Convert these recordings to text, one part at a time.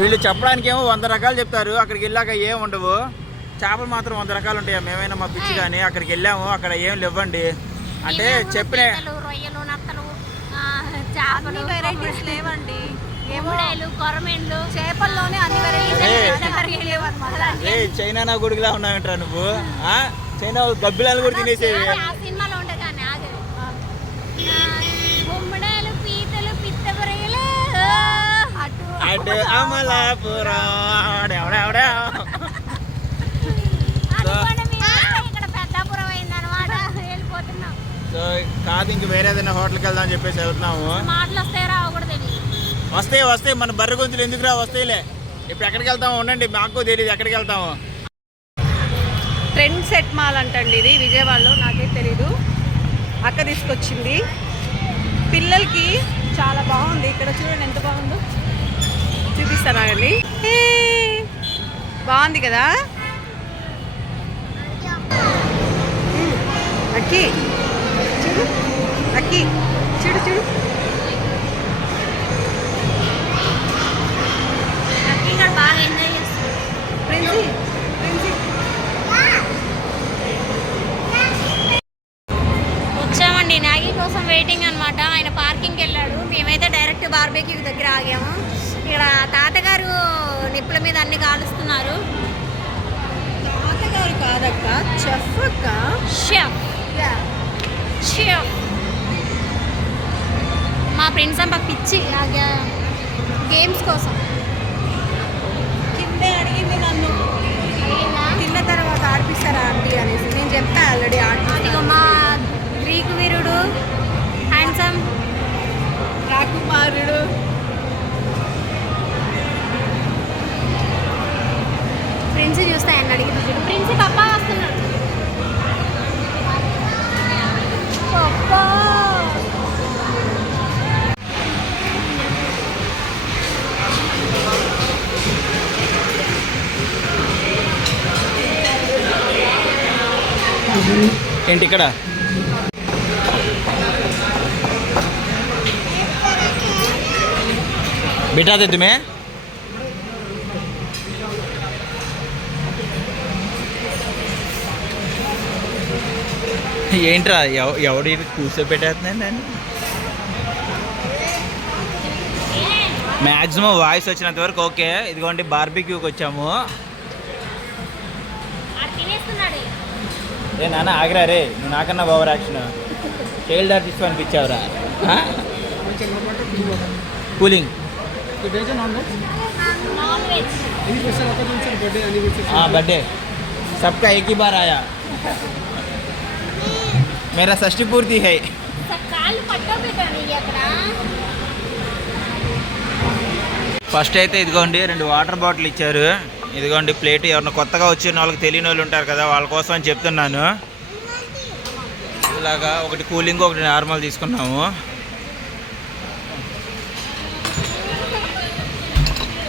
వీళ్ళు చెప్పడానికి ఏమో వంద రకాలు చెప్తారు. అక్కడికి వెళ్ళాక ఏం ఉండవు. చేపలు మాత్రం వంద రకాలు ఉంటాయి. మేమైనా మా పిచ్చి కానీ అక్కడికి వెళ్ళాము. అక్కడ ఏం లేవండి. అంటే చెప్పిన రొయ్యలు నత్తలు చేపలు వెరైటీస్ లేవండి. చేపల్లోనే అన్ని చైనా నా గుడిలా ఉన్నావంటరా నువ్వు? ఆ? చైనా గబ్బిలాలు కూడా తినేసేవి. అయిందనమాట వెళ్ళిపోతున్నాం. సో కాదు ఇంక వేరే ఏదైనా హోటల్కి వెళ్దాం అని చెప్పేసి వెళ్తున్నాము. వస్తాయి వస్తాయి మన బర్రె గొంతులు ఎందుకు రా వస్తాయిలే. ఇప్పుడు ఎక్కడికి వెళ్తాము? ఉండండి మాకు తెలియదు ఎక్కడికి వెళ్తాము. ట్రెండ్ సెట్ మాల్ అంటండి ఇది విజయవాడలో నాకే తెలీదు. అక్క తీసుకొచ్చింది. పిల్లలకి చాలా బాగుంది. ఇక్కడ చూడండి ఎంత బాగుందో. చూపిస్తానండి బాగుంది కదా? అక్కి. చూడు. అక్కి. చూడు చూడు. వచ్చామండి. మ్యాగీ కోసం వెయిటింగ్ అనమాట ఆయన పార్కింగ్కి వెళ్ళాడు. మేమైతే డైరెక్ట్ బార్బేక్యూ దగ్గర ఆగాము. ఇక్కడ తాతగారు నిప్పుల మీద అన్ని కాలుస్తున్నారు. తాతగారు కాదక్క చెఫ్. అక్క షెఫ్ షెఫ్ మా ఫ్రెండ్స్ అంతా పిచ్చి గేమ్స్ కోసం. కిందే అడిగింది నన్ను? తిన్న తర్వాత ఆడిపిస్తారా ఆంటీ అనేసి. నేను చెప్తా ఆల్రెడీ ఆడిపిస్తాను మా గ్రీకు వీరుడు హ్యాండ్సమ్. రాకుమారుడు. ప్రిన్స్ చూస్తే ఆయన అడిగింది చూడు. ప్రిన్స్ పప్పా వస్తున్నాడు. పప్పా. ఏంటి ఇక్కడ? బిటా తెద్దుమే? ఏంట్రా ఎవడి కూర్చోబెట్టేస్తుందండి అండి మ్యాక్సిమం వాయిస్ వచ్చినంత వరకు ఓకే. ఇదిగోండి బార్బిక్యూకి వచ్చాము. రే నాన్న ఆగిరా రే. నువ్వు నాకన్నా ఓవర్ యాక్షన్ చైల్డ్ ఆర్టిస్ట్ అనిపించావురా. కూలింగ్ బర్త్డే సబ్కా ఏకీ బారాయా. ఆయా मेरा षष्ठी पूर्ति है కాళ్ళు పట్టోపెట్టాను అక్కడ ఫస్ట్ అయితే ఇదిగోండి రెండు వాటర్ బాటిల్ ఇచ్చారు ఇదిగోండి ప్లేట్ ఎవరైనా కొత్తగా వచ్చిన వాళ్ళకి తెలియని వాళ్ళు ఉంటారు కదా వాళ్ళ కోసం అని చెప్తున్నాను ఇలాగా ఒకటి కూలింగ్ ఒకటి నార్మల్ తీసుకున్నాము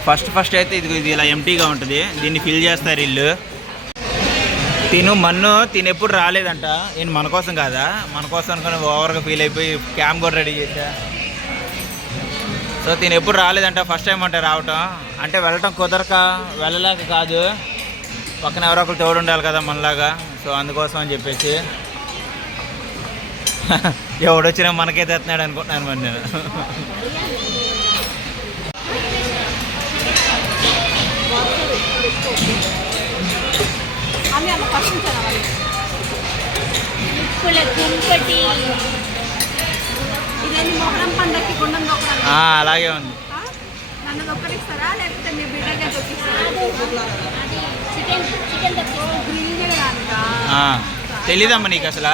ఫస్ట్ ఫస్ట్ అయితే ఇది ఇది ఇలా ఎంటీగా ఉంటుంది దీన్ని ఫిల్ చేస్తారు ఇల్లు తిను మన్ను తినెప్పుడు రాలేదంట. నేను మన కోసం కాదా? మన కోసం అనుకుని ఓవర్గా ఫీల్ అయిపోయి క్యామ్ కూడా రెడీ చేశా. సో తిను ఎప్పుడు రాలేదంట ఫస్ట్ టైం అంటే రావటం. అంటే వెళ్ళటం కుదరక వెళ్ళలేక కాదు. పక్కన ఎవరో ఒకరు తోడు ఉండాలి కదా మనలాగా. సో అందుకోసం అని చెప్పేసి. ఎవడొచ్చినా మనకే తెస్తున్నాడు అనుకుంటున్నాను మరి నేను. అమ్మ ఫస్ట్ చదవాలి నిప్పుల కుంపటి. ఇదేంటి మొహరం పండక్కి గుండం దొక్కడం ఆ, అలాగే ఉంది. నన్ను దొక్కడిస్తారా లేకపోతే మీ బిడ్డగా దొక్కిస్తారా అది చికెన్ చికెన్ తెప్పిస్తాను గ్రిల్ చేయడానికా ఆ, తెలీదమ్మా నీకు అసలు?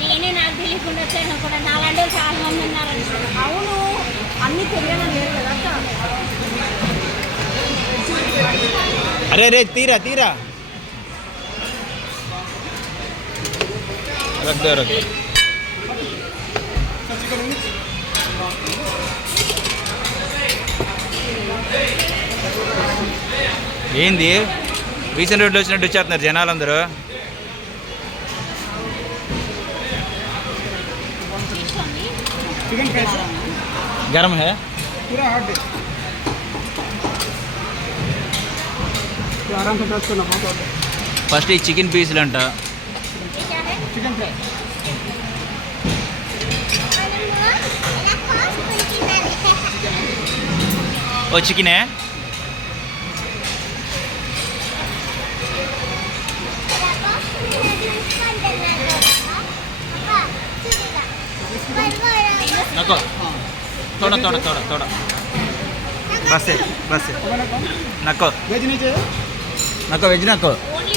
నేనే నాకు తెలియకుండా వచ్చాను. కూడా నాలాంటి వాళ్ళు చాలా మంది ఉన్నారు అవును అన్ని లేదు కదా. అరే రే తీరా తీరా. రక్ దో. ఏంది? రీసెంట్ రోడ్లు వచ్చినట్టు వచ్చేస్తున్నారు జనాలందరూ. గరం హే? आराम से टच करना बहुत होता है ఫస్ట్ ఈ చికెన్ పీసులు అంట चिकन फ्राई ఓ చికెనే నక్కో తోడ తోడ తోడ తోడ బస్ బస్ हमारा कौन నక్కో वेज नहीं चाहिए నక్కో వెజ్ నక్కో ఓన్లీ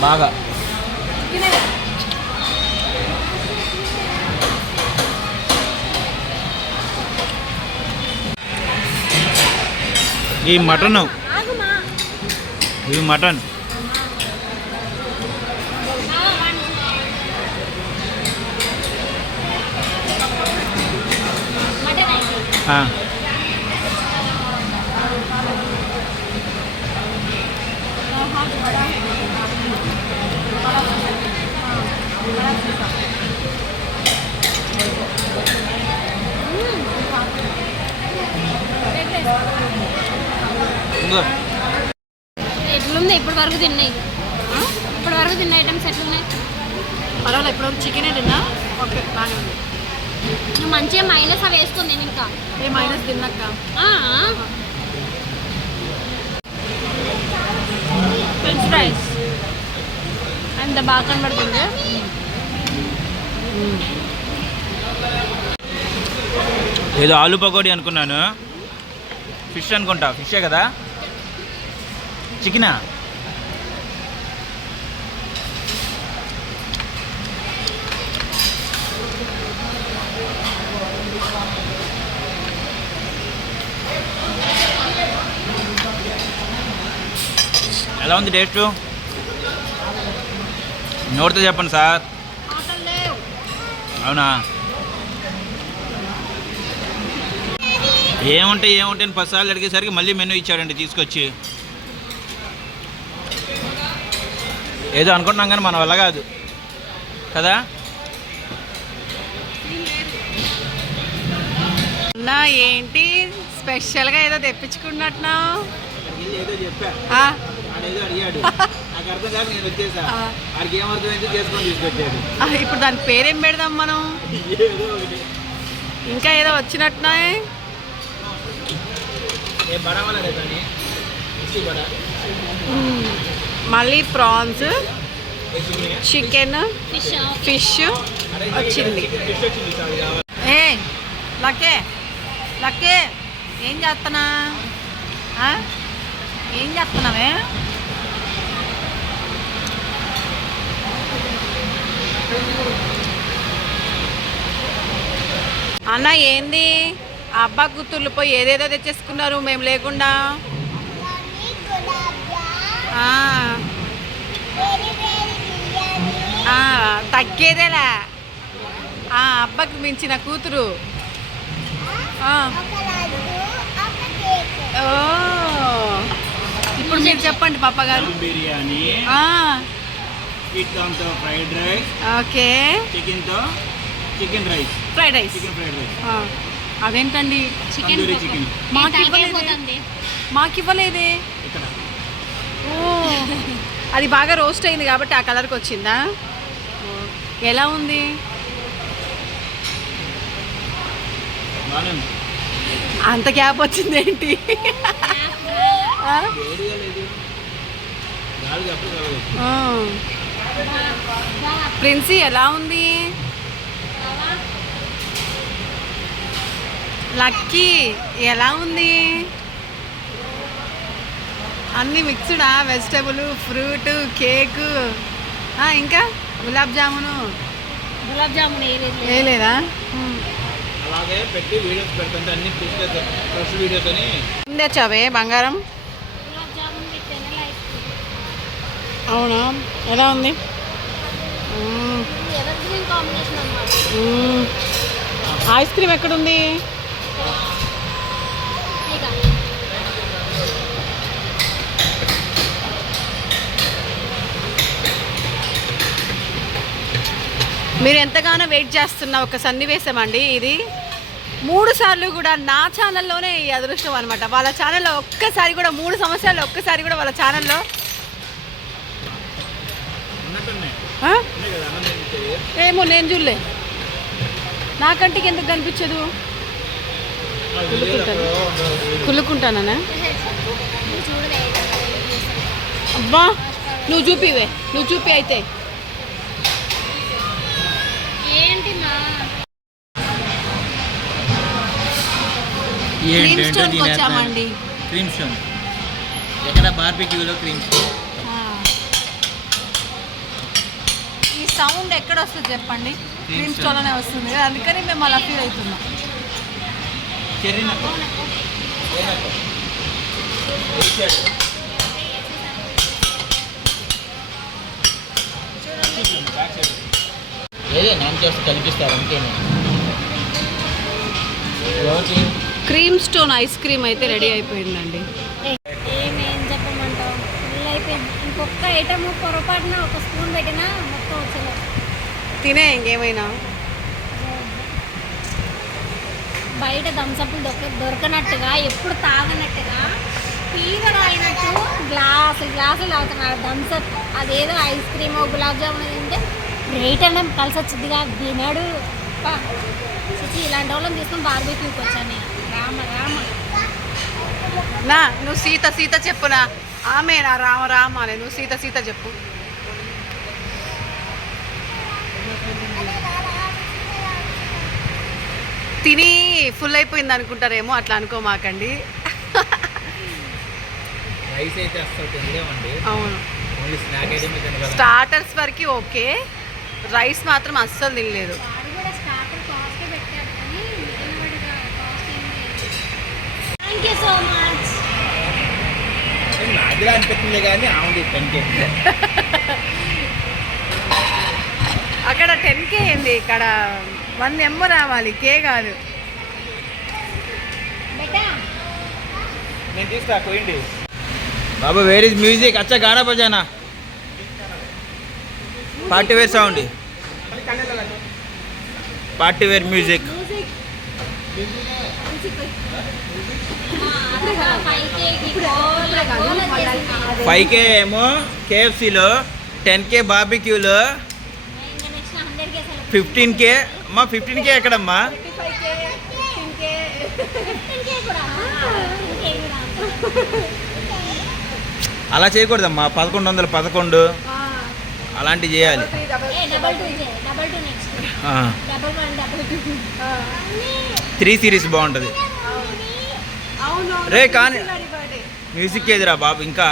బాగా. తినవే ఈ మటన్. ఆగుమా. ఇవి మటన్. మటన్ అయితే ఆ. ఇంకో ఎట్లుంది? ఇప్పటి వరకు తిన్నాయి ఇప్పటి వరకు తిన్న ఐటమ్స్ ఎట్లున్నాయి? పర్వాలేదు ఇప్పుడు చికెన్ తిన్నా. ఓకే బాగానే ఉంది. నువ్వు మంచిగా మైనస్ అవి వేసుకుంది నేను ఇంకా. ఏ మైనస్ తిన్నాక ఫ్రెంచ్ ఫ్రైస్. అంత బాగా కనబడుతుంది? ఏదో ఆలు పకోడీ అనుకున్నాను. ఫిష్ అనుకుంటా. ఫిషే కదా? చికెనా ఎలా ఉంది టేస్టు? నోటితో చెప్పండి సార్. అవునా? ఏముంటాయి ఏముంటాయి సార్లు అడిగేసరికి మళ్ళీ మెనూ ఇచ్చాడండి తీసుకొచ్చి. ఏదో అనుకుంటున్నాం కానీ మన వల్ల కాదు? కదా అన్న ఏంటి? స్పెషల్గా ఏదో తెప్పించుకున్నట్టున్నా ఇప్పుడు దాని పేరేం పెడదాం మనం? ఇంకా ఏదో బడా మళ్ళీ ప్రాన్స్ చికెన్ ఫిష్ ఫిష్ వచ్చింది. ఏ లక్కే లక్కే ఏం చేస్తున్నా ఆ? ఏం చేస్తున్నావే? అన్న ఏంది? ఆ అబ్బా కూతుర్లు పోయి ఏదేదో తెచ్చేసుకున్నారు మేము లేకుండా? తగ్గేదేలా? ఆ అబ్బకి మించిన కూతురు. ఇప్పుడు మీరు చెప్పండి పాప గారు దమ్ బిర్యానీ కార్న్తో ఫ్రైడ్ రైస్ ఓకే. చికెన్తో chicken rice fried rice chicken fried rice ఆ, అదేంటండి? చికెన్ చికెన్ మాకు తలకాయ ఇవ్వలేదే. పోతుంది. మాకు ఇవ్వలేదే ఇక్కడ. ఓ. అది బాగా రోస్ట్ అయింది కాబట్టి ఆ కలర్కి వచ్చిందా? ఎలా ఉంది? అంత గ్యాప్ వచ్చింది ఏంటి ఆ? ప్రిన్సీ ఎలా ఉంది? లక్కీ ఎలా ఉంది? అన్ని మిక్స్డా వెజిటబుల్ ఫ్రూట్ కేకు ఇంకా? గులాబ్ జామును? గులాబ్ జామున్ వేయలేదు ఏ లేదా? అలాగే పెట్టి వీడియోస్ పెడుతుంటే అన్ని ఫ్రెష్ వీడియోస్ అని. ఏం తెచ్చావే బంగారం gulab jamun with vanilla ice cream అవునా? ఎలా ఉంది? ఐస్ క్రీమ్ ఎక్కడుంది? మీరు ఎంతగానో వెయిట్ చేస్తున్న ఒక సన్నివేశం అండి ఇది. మూడు సార్లు కూడా నా ఛానల్లోనే ఈ అదృష్టం అనమాట వాళ్ళ ఛానల్లో ఒక్కసారి కూడా మూడు సంవత్సరాలు ఒక్కసారి కూడా వాళ్ళ ఛానల్లో ఉన్నట్టున్నాయి ఆ? ఉన్నాయి కదా అన్నం తినిపించేది. ఏమో నేను చూడలే. నా కంటికి ఎందుకు కనిపించదు? చూడలే అబ్బా నువ్వు చూపివే. నువ్వు చూపి అయితే. ఏంటి మా? క్రీమ్ స్టోన్కి వచ్చామండి. Cream Stone. ఎక్కడ? బార్బిక్యూలో క్రీమ్ స్టోన్. సౌండ్ ఎక్కడ వస్తుంది చెప్పండి? క్రీమ్ స్టోన్ అనే వస్తుంది. అందుకని మేము అలా ఫీల్ అవుతున్నాం. నేను చేస్తే కనిపిస్తారు అంతేనే క్రీమ్ స్టోన్ ఐస్ క్రీమ్ అయితే రెడీ అయిపోయిందండి. అయిపోయింది. ఇంకొక ఐటమ్ పొరపాటున ఒక స్పూన్ పెట్టినా మొత్తం వచ్చలేదు తినే ఇంకేమైనా? బయట థమ్సప్లు దొరక దొరకనట్టుగా ఎప్పుడు తాగనట్టుగా ఫీవర్ అయినట్టు గ్లాసు గ్లాసులు తాగుతున్నాడు థమ్సప్ అదేదో ఐస్ క్రీమ్ గులాబ్ జామున్ తింటే రేట్ అనే కలిసి వచ్చిందిగా తినాడు పా. చిచి ఇలాంటి వాళ్ళని తీసుకొని బార్బీక్యూకి వచ్చాను నేను. రామ రామ. నా నువ్వు సీత సీత చెప్పునా ఆమె నా రామ రామ అనే. నువ్వు సీత సీత చెప్పు. తిని ఫుల్ అయిపోయింది అనుకుంటారేమో అట్లా అనుకోమాకండి. రైస్ అయితే అస్సలు తినలేమండి. అవును. స్టార్టర్స్ వరకు ఓకే. రైస్ మాత్రం అస్సలు తినలేదు. వాడు కూడా నాదిలా అనిపిస్తుంది కానీ ఆమెది టెన్కే. అక్కడ టెన్ కే ఏంది? ఇక్కడ వన్ ఎమ్మ రావాలి కే కాదు. నేను తీస్తా పోయింది బాబా వేర్ ఇస్ మ్యూజిక్ అచ్చా గానా బజానా party where sound party where music five K ఏమో కేఎఫ్సీలో టెన్ కే బార్బిక్యూలో ఫిఫ్టీన్ కే. అమ్మా ఫిఫ్టీన్ కే ఎక్కడమ్మా? అలా చేయకూడదమ్మా పదకొండు వందల పదకొండు. అలాంటివి చేయాలి. త్రీ సిరీస్ బాగుంటుంది. రే కానీ మ్యూజిక్ ఏదిరా బాబు? ఇంకా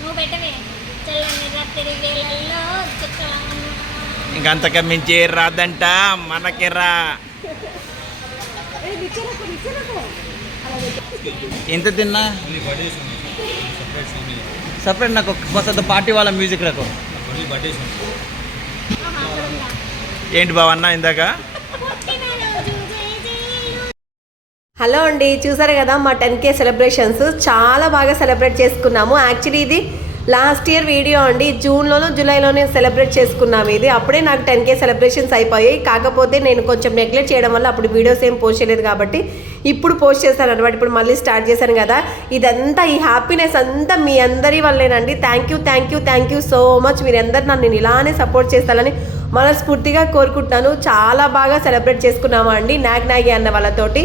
నువ్వు పెట్టవే. చల్లని రాత్రి వేళల్లో చుక్కలా ఇంకంతక మించి ఏం రాదంట మనకి రా ఎంత తిన్నా? సపరేట్ నాకు కొత్త పార్టీ వాళ్ళ మ్యూజిక్ నాకు ఏంటి బావన్న ఇందాక? హలో అండి చూసారు కదా మా టెన్ కే సెలబ్రేషన్స్. చాలా బాగా సెలబ్రేట్ చేసుకున్నాము. యాక్చువల్లీ ఇది లాస్ట్ ఇయర్ వీడియో అండి. జూన్లోనూ జూలైలోనే సెలబ్రేట్ చేసుకున్నాము ఇది. అప్పుడే నాకు టెన్ కే సెలబ్రేషన్స్ అయిపోయాయి. కాకపోతే నేను కొంచెం నెగ్లెక్ట్ చేయడం వల్ల అప్పుడు వీడియోస్ ఏం పోస్ట్ చేయలేదు కాబట్టి ఇప్పుడు పోస్ట్ చేశాను అనమాట ఇప్పుడు మళ్ళీ స్టార్ట్ చేశాను కదా. ఇదంతా ఈ హ్యాపీనెస్ అంతా మీ అందరి వల్లేనండి. Thank you thank you thank you so much. మీరందరూ నన్ను ఇలానే సపోర్ట్ చేస్తారని మనస్ఫూర్తిగా కోరుకుంటున్నాను. చాలా బాగా సెలబ్రేట్ చేసుకున్నాము అండి నాగ్ నాగి అన్న వాళ్ళతోటి.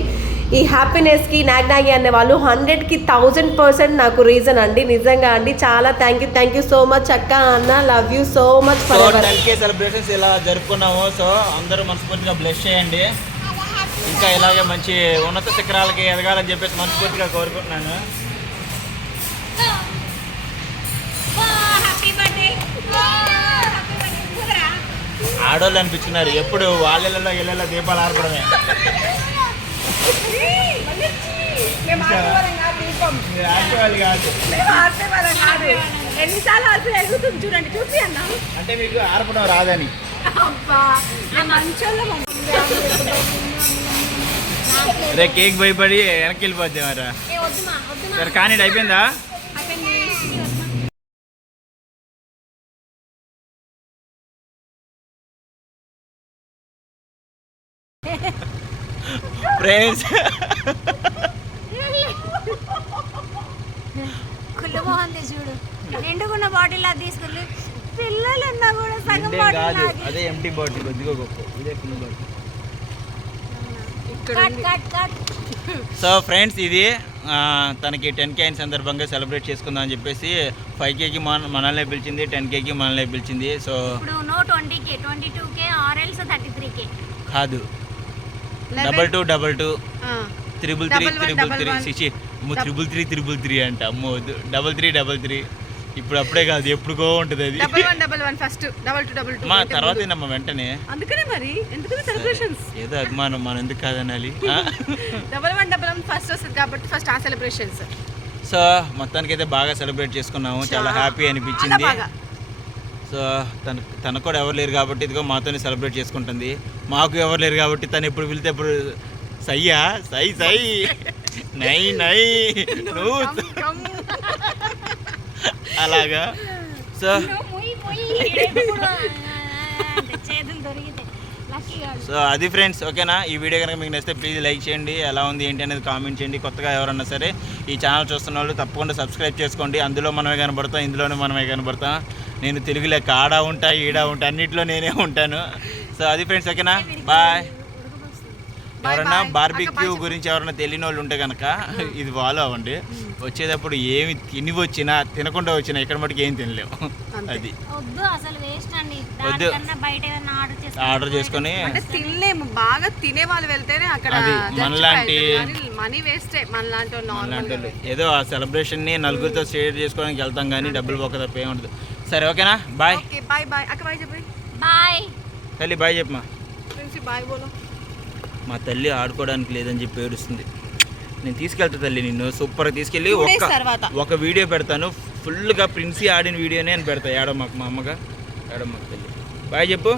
ఈ హ్యాపీనెస్కి నాగ్ నాగి అనే వాళ్ళు హండ్రెడ్కి థౌజండ్ పర్సెంట్ నాకు రీజన్ అండి. నిజంగా అండి. చాలా thank you thank you so much అక్క అన్న love you so much celebrations ఇలా జరుపుకున్నాము. సో అందరూ మనస్ఫూర్తిగా బ్లెస్ చేయండి. ఇంకా ఇలాగే మంచి ఉన్నత శిఖరాలకి ఎదగాలని చెప్పేసి మనస్ఫూర్తిగా కోరుకుంటున్నాను. ఆడోళ్ళు అనిపించుకున్నారు. ఎప్పుడు వాళ్ళలో ఇళ్ళలో దీపాలు ఆర్పడమే. ఎన్నిసార్లు ఎగుతుంది చూడండి చూపి అన్న అంటే మీకు ఆర్పడం రాదని రే కేక్ భయపడి వెనక్కి వెళ్ళిపోద్ది మరి. సరే కానీ అయిపోయింది? ఫ్రెండ్స్ కుళ్ళు బాగుంది చూడు. నిండుకున్న బాటిల్ అది తీసుకెళ్ళి పిల్లలు ఉన్నా కూడా సగం బాటిల్. అదే ఎంటీ బాటిల్ కొద్దిగా గొప్ప. ఇదే ఫుల్ బాటిల్ సో ఫ్రెండ్స్ ఇది తనకి టెన్ కే అయిన సందర్భంగా సెలబ్రేట్ చేసుకుందాం అని చెప్పేసి ఫైవ్ కేకి మన మనల్ని పిలిచింది టెన్ కేకి మనల్ని పిలిచింది. సో ఇప్పుడు no twenty K twenty two K ఆర్ఎల్స్ థర్టీ త్రీ కే కాదు. Double two double two triple three triple three. సిచి triple three triple three అంట. అమ్మో డబల్ త్రీ డబల్ త్రీ ఇప్పుడు అప్పుడే కాదు ఎప్పుడుకో ఉంటుంది అది. Double one double one first double two double two మా తర్వాత ఏంటమ్మా వెంటనే? అందుకనే మరి. ఎందుకని సెలబ్రేషన్స్ ఏదో అభిమానం మనం ఎందుకు కాదనాలి? Double one double one first వస్తుంది కాబట్టి ఫస్ట్ ఆ సెలబ్రేషన్స్ సో మొత్తానికి అయితే బాగా సెలబ్రేట్ చేసుకున్నాము. చాలా హ్యాపీ అనిపించింది. సో తన తనకు కూడా ఎవరు లేరు కాబట్టి ఇదిగో మాతోనే సెలబ్రేట్ చేసుకుంటుంది. మాకు ఎవరు లేరు కాబట్టి తను ఎప్పుడు పిలితే ఎప్పుడు సయ్యా సై సై. నై నై. నువ్వు అలాగా. సో సో అది ఫ్రెండ్స్ ఓకేనా? ఈ వీడియో కనుక మీకు నచ్చితే ప్లీజ్ లైక్ చేయండి. ఎలా ఉంది ఏంటి అనేది కామెంట్ చేయండి. కొత్తగా ఎవరన్నా సరే ఈ ఛానల్ చూస్తున్న వాళ్ళు తప్పకుండా సబ్స్క్రైబ్ చేసుకోండి. అందులో మనమే కనబడతాం ఇందులోనే మనమే కనబడతాం. నేను తెలుగు లెక్క ఆడా ఉంటా ఈడా ఉంటా అన్నిట్లో నేనే ఉంటాను. సో అది ఫ్రెండ్స్ ఓకేనా? బాయ్ ఎవరన్నా బార్బిక్యూ గురించి ఎవరన్నా తెలియని వాళ్ళు ఉంటే కనుక ఇది ఫాలో అవ్వండి. వచ్చేటప్పుడు ఏమి తిని వచ్చినా తినకుండా వచ్చినా ఇక్కడ మటుకు ఏం తినలేము అది. వద్దు అసలు వేస్ట్ అండి. వద్దు. దానికన్నా బయట ఏదైనా ఆర్డర్ చేసుకుని తినలేము బాగా తినే వాళ్ళు వెళ్తేనే అక్కడ అది మనలాంటి- మనీ వేస్టే మనలాంటి. ఏదో ఆ సెలబ్రేషన్ని నలుగురితో షేర్ చేసుకోవడానికి వెళ్తాం కానీ డబ్బులు పోక తప్ప ఏముండదు సరే ఓకేనా? బాయ్. Okay bye bye. అక్క బాయ్ చెప్పి. బాయ్. తల్లి బాయ్ చెప్పమా ఫ్రెండ్స్ బాయ్ బోలో. మా తల్లి ఆడుకోవడానికి లేదని చెప్పి ఏడుస్తుంది. నేను తీసుకెళ్తా తల్లి నిన్ను. సూపర్గా తీసుకెళ్ళి ఒక. ఒక వీడియో పెడతాను. ఫుల్గా ప్రిన్సీ ఆడిన వీడియోనే అని పెడతా. ఏడో మాకు మా అమ్మగా. ఏడో మాకు తల్లి. బాయ్ చెప్పు.